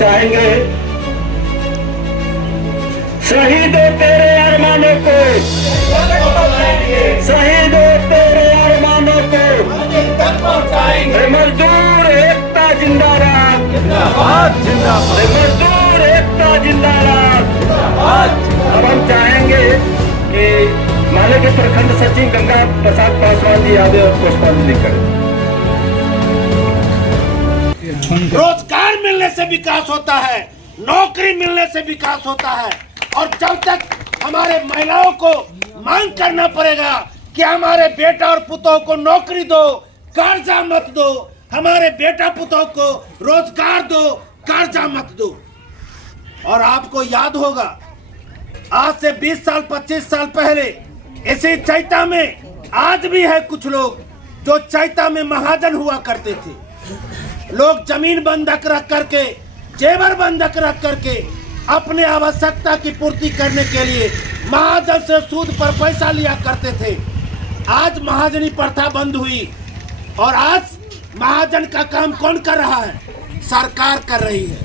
चाहेंगे शहीदों तेरे अरमानों को, शहीदों तेरे अरमानों को मजदूर एकता जिंदाबाद, मजदूर एकता जिंदाबाद। अब हम चाहेंगे कि माले के प्रखंड सचिव गंगा प्रसाद पासवान जी आगे और पुष्पांजलि करें। रोजगार मिलने से विकास होता है, नौकरी मिलने से विकास होता है। और जब तक हमारे महिलाओं को मांग करना पड़ेगा कि हमारे बेटा और पुतों को नौकरी दो, कर्जा मत दो, हमारे बेटा पुतों को रोजगार दो, कर्जा मत दो। और आपको याद होगा आज से 20 साल 25 साल पहले इसी चैता में आज भी है कुछ लोग जो चैता में महाजन हुआ करते थे। लोग जमीन बंधक रख करके, जेवर बंधक रख करके अपने आवश्यकता की पूर्ति करने के लिए महाजन से सूद पर पैसा लिया करते थे। आज महाजनी प्रथा बंद हुई और आज महाजन का काम कौन कर रहा है? सरकार कर रही है।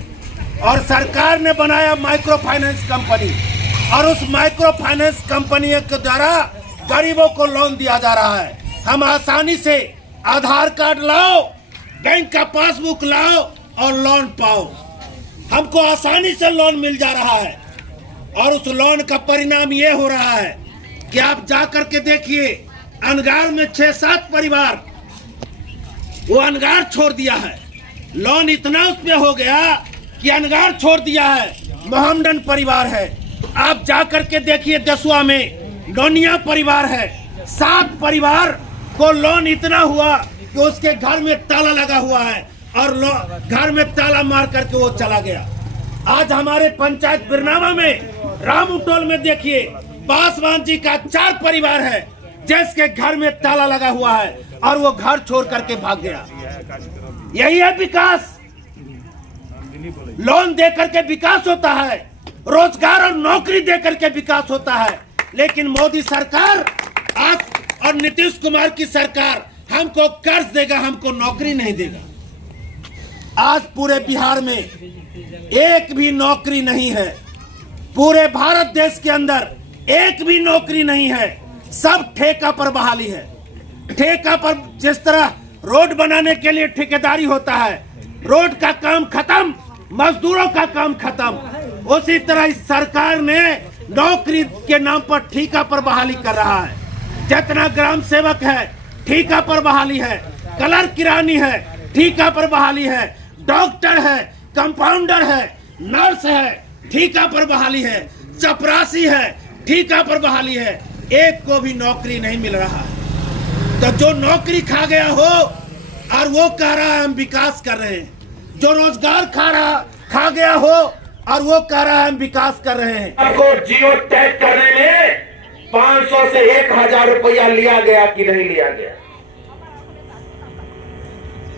और सरकार ने बनाया माइक्रो फाइनेंस कंपनी और उस माइक्रो फाइनेंस कंपनी के द्वारा गरीबों को लोन दिया जा रहा है। हम आसानी से आधार कार्ड लाओ, बैंक का पासबुक लाओ और लोन पाओ। हमको आसानी से लोन मिल जा रहा है और उस लोन का परिणाम ये हो रहा है कि आप जाकर के देखिए अनगार में 6-7 परिवार वो अनगार छोड़ दिया है। लोन इतना उस पे हो गया कि अनगार छोड़ दिया है। मोहम्मदन परिवार है, आप जाकर के देखिए दसुआ में डोनिया परिवार है। 7 परिवार को लोन इतना हुआ कि उसके घर में ताला लगा हुआ है और घर में ताला मार करके वो चला गया। आज हमारे पंचायत बिरनावा में रामूटोल में देखिए पासवान जी का 4 परिवार है जिसके घर में ताला लगा हुआ है और वो घर छोड़ करके भाग गया। यही है विकास। लोन दे करके विकास होता है, रोजगार और नौकरी दे करके विकास होता है। लेकिन मोदी सरकार आज और नीतीश कुमार की सरकार हमको कर्ज देगा, हमको नौकरी नहीं देगा। आज पूरे बिहार में एक भी नौकरी नहीं है। पूरे भारत देश के अंदर एक भी नौकरी नहीं है। सब ठेका पर बहाली है। ठेका पर जिस तरह रोड बनाने के लिए ठेकेदारी होता है, रोड का काम खत्म, मजदूरों का काम खत्म, उसी तरह इस सरकार ने नौकरी के नाम पर ठेका पर बहाली कर रहा है। जितना ग्राम सेवक है ठेका पर बहाली है, कलर किरानी है ठेका पर बहाली है, डॉक्टर है, कंपाउंडर है, नर्स है ठेका पर बहाली है, चपरासी है ठेका पर बहाली है। एक को भी नौकरी नहीं मिल रहा है। तो जो नौकरी खा गया हो और वो कह रहा है हम विकास कर रहे हैं, जो रोजगार खा गया हो और वो कह रहा है हम विकास कर रहे हैं। आपको जियो टैग करने में 500 से 1000 रुपया लिया गया कि नहीं लिया गया?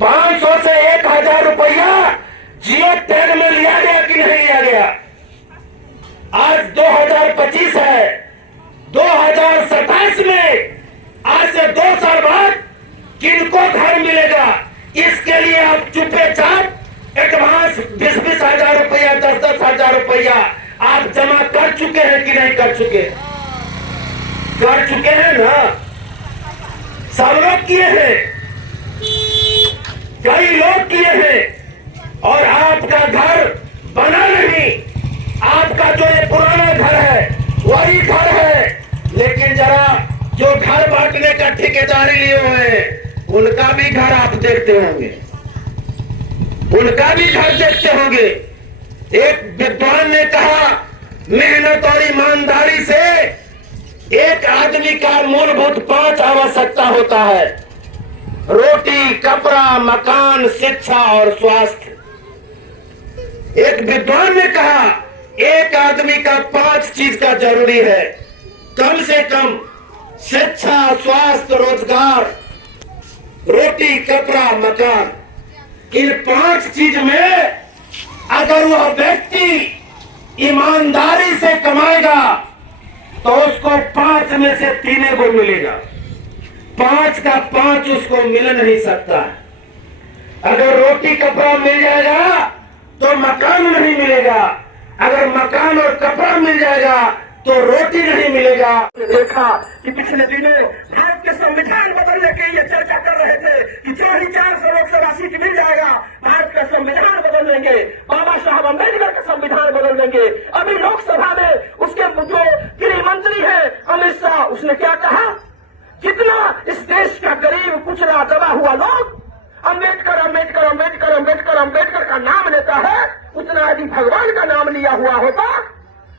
500 से 1000 रुपया जियो टैग में लिया गया कि नहीं लिया गया? आज 2025 है, 2027 में आज से 2 साल बाद किनको घर मिलेगा? इसके लिए आप चुपे चाप एडवांस 20-20 हजार रुपया, 10-10 हजार रुपया आप जमा कर चुके हैं कि नहीं कर चुके? कर चुके हैं ना? सब लोग किए हैं, कई लोग किए हैं। और आपका घर बना नहीं, आपका जो ये पुराना घर है वही घर है। लेकिन जरा जो घर बांटने का ठेकेदारी लिए हुए हैं उनका भी घर आप देखते होंगे, उनका भी घर देखते होंगे। एक विद्वान ने कहा मेहनत और ईमानदारी से एक आदमी का मूलभूत 5 आवश्यकता होता है: रोटी, कपड़ा, मकान, शिक्षा और स्वास्थ्य। एक विद्वान ने कहा एक आदमी का 5 चीज का जरूरी है, कम से कम शिक्षा, स्वास्थ्य, रोजगार, रोटी, कपड़ा, मकान। इन 5 चीज में अगर वह व्यक्ति ईमानदारी से कमाएगा तो उसको 5 में से 3 को मिलेगा। 5 का 5 उसको मिल नहीं सकता। अगर रोटी कपड़ा मिल जाएगा तो मकान नहीं मिलेगा, अगर मकान और कपड़ा मिल जाएगा तो रोटी नहीं मिलेगा। देखा कि पिछले दिनों भारत के संविधान बदलने की ये चर्चा कर रहे थे कि जो ही 400 लोकसभा सीट मिल जाएगा भारत का संविधान बदल देंगे, बाबा साहब अम्बेडकर का संविधान बदल देंगे। अभी लोकसभा में उसके जो गृह मंत्री है अमित शाह, उसने क्या कहा, जितना इस देश का गरीब कुचला दबा हुआ लोग अम्बेडकर अम्बेडकर अम्बेडकर अम्बेडकर अम्बेडकर का नाम लेता है, उतना यदि भगवान का नाम लिया हुआ होता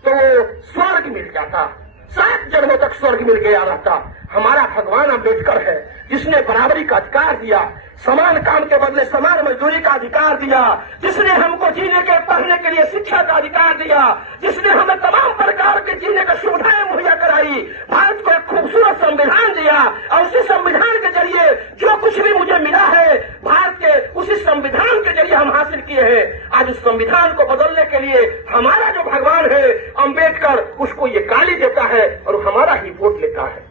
तो वो स्वर्ग मिल जाता, 7 जन्मों तक स्वर्ग मिल गया रहता। हमारा भगवान अम्बेडकर है जिसने बराबरी का अधिकार दिया, समान काम के बदले समान मजदूरी का अधिकार दिया, जिसने हमको जीने के पढ़ने के लिए शिक्षा का अधिकार दिया, जिसने हमें तमाम प्रकार के जीने की सुविधाएं मुहैया कराई, भारत को एक खूबसूरत संविधान दिया और उसी संविधान के जरिए जो कुछ भी मुझे मिला है भारत के उसी संविधान के जरिए हम हासिल किए हैं। आज उस संविधान को बदलने के लिए हमारा जो भगवान है अम्बेडकर उसको ये गाली देता है और हमारा ही वोट लेता है।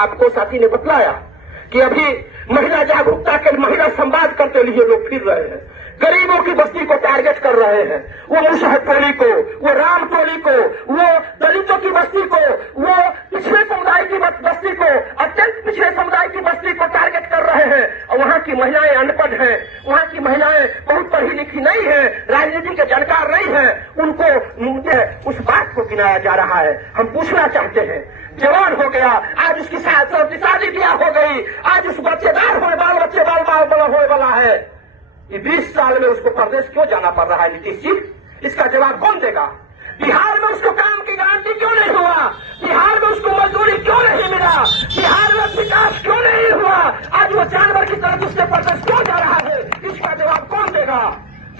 आपको साथी ने बतलाया कि अभी महिला जागरूकता के महिला संवाद करते लिए लोग फिर रहे हैं, गरीबों की बस्ती को टारगेट कर रहे हैं, वो मुसहर टोली को, वो राम टोली को, वो दलितों की बस्ती को, वो पिछड़े समुदाय की बस्ती को, अत्यंत पिछड़े समुदाय की बस्ती को टारगेट कर रहे हैं। और वहाँ की महिलाएं अनपढ़ हैं, वहाँ की महिलाएं बहुत पढ़ी लिखी नहीं है, राजनीति के जानकार नहीं है, उनको उस बात को गिनाया जा रहा है। हम पूछना चाहते हैं, जवान हो गया, आज उसकी शादी ब्याह हो गई, आज उस बच्चेदार होने बाल बच्चे बाल होने वाला है, ये 20 साल में उसको परदेश क्यों जाना पड़ रहा है नीतीश जी? इसका जवाब कौन देगा? बिहार में उसको काम की गारंटी क्यों नहीं हुआ? बिहार में उसको मजदूरी क्यों नहीं मिला? बिहार में विकास क्यों नहीं हुआ? आज वो जानवर की तरफ उससे परदेश क्यों जा रहा है? इसका जवाब कौन देगा?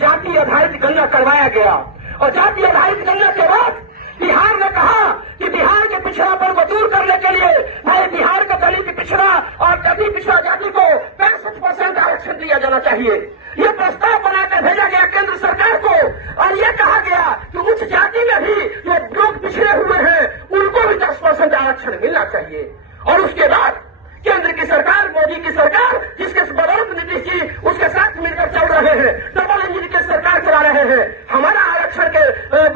जाति आधारित गणना करवाया गया और जाति आधारित गणना के बाद बिहार ने कहा कि बिहार के पिछड़ापन को दूर करने के लिए भाई बिहार का दलित पिछड़ा और अति पिछड़ा जाति को 65% आरक्षण दिया जाना चाहिए। ये प्रस्ताव बनाकर भेजा गया केंद्र सरकार को और ये कहा गया कि उच्च जाति में भी जो लोग पिछड़े हुए हैं उनको भी 10% आरक्षण मिलना चाहिए। और उसके बाद केंद्र की सरकार, मोदी की सरकार, जिसके बदौलत नीतीश जी उसके साथ मिलकर चल रहे हैं, डबल इंजन की सरकार चला रहे हैं, हमारा आरक्षण के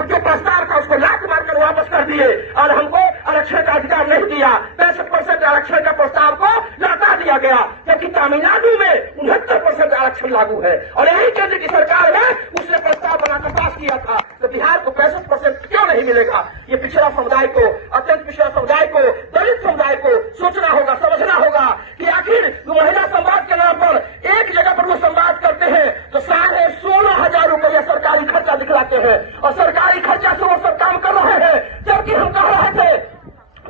जो प्रस्ताव था उसको लात मारकर वापस कर दिए और हमको आरक्षण का अधिकार नहीं दिया। 65% आरक्षण का प्रस्ताव को लौटा दिया गया, जबकि तमिलनाडु में 69% आरक्षण लागू है और यही केंद्र की सरकार ने उसने प्रस्ताव बनाकर पास किया था। तो बिहार को 65% क्यों नहीं मिलेगा? ये पिछड़ा समुदाय को, अत्यंत पिछड़ा समुदाय को, दलित समुदाय को सोचना होगा, समझना होगा कि आखिर महिला संवाद के नाम पर एक जगह पर वो संवाद करते हैं तो 16,500 रुपया सरकारी खर्चा दिखलाते हैं और सरकारी खर्चा से वो सब काम कर रहे हैं। जबकि हम कह रहे थे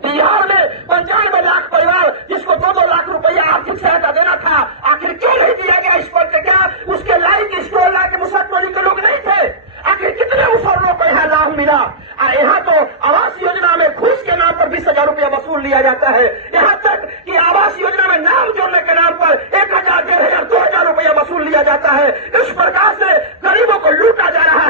बिहार में 95 लाख परिवार जिसको 2-2 लाख रुपया आर्थिक सहायता देना था, आखिर क्यों नहीं दिया गया? इस पर क्या उसके लाइक स्टोर ला के मुसहर टोली के लोग नहीं थे? आखिर कितने मुसहर लोग को यहाँ लाभ मिला? यहाँ तो आवास योजना में घूस के नाम पर 20,000 रुपया वसूल लिया जाता है, यहाँ तक कि आवास योजना में नाम जोड़ने के नाम पर 1,000, 1,500, 2,000 रुपया वसूल लिया जाता है। इस प्रकार से गरीबों को लूटा जा रहा